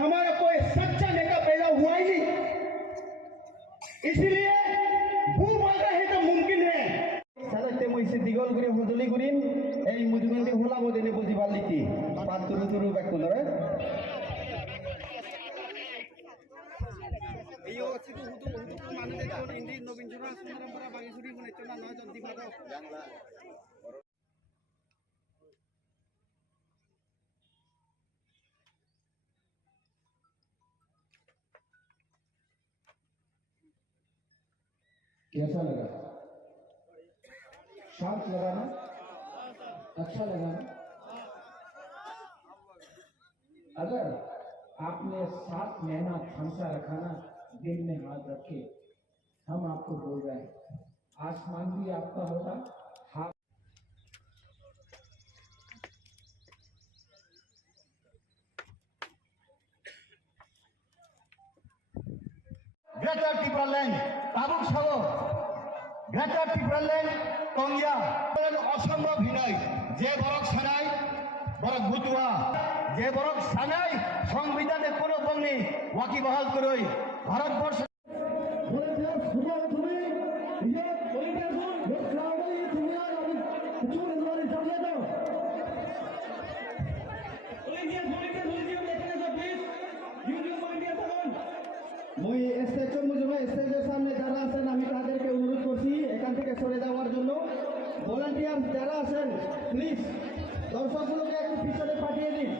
हमारा कोई सच्चा नेता पैदा हुआ ही नहीं, इसलिए भूख मांगा है तो मुमकिन है। सारे मुझसे दिगल गुरी हजली गुरीन ए मुजुगंदी होला बदेने बुझी पालिती पात तुरु तुरु बेकुल रे इयो सिदु हुदु हुदु माने देखो इंदी नवीन जुरा सुंदरमपुरा बागेश्वरी बने चना न जल्दी मारो बांग्ला। कैसा लगा? शांत लगा ना? अच्छा लगा ना? अगर आपने 7 महीना थामसा रखा ना, दिल में हाथ रखे, हम आपको बोल रहे हैं आसमान भी आपका होगा। हाथ Greater Tipraland, Tabuk Sabo, Greater Tipraland, Tongya, অসম্ভব হিনয় যে বরক সানাই বরক বুতুয়া যে বরক সানাই সংবিধানে কোনো বংনি ওয়াকিবহাল করই ভারতবর্ষ মই স্টেজের মুজবে স্টেজের সামনে যারা আছেন আমি তাদেরকে অনুরোধ করছি এখান থেকে সরে যাওয়ার জন্য। ভলান্টিয়ার যারা আছেন প্লিজ দর্শকগুলোকে একটু পিছনে পাঠিয়ে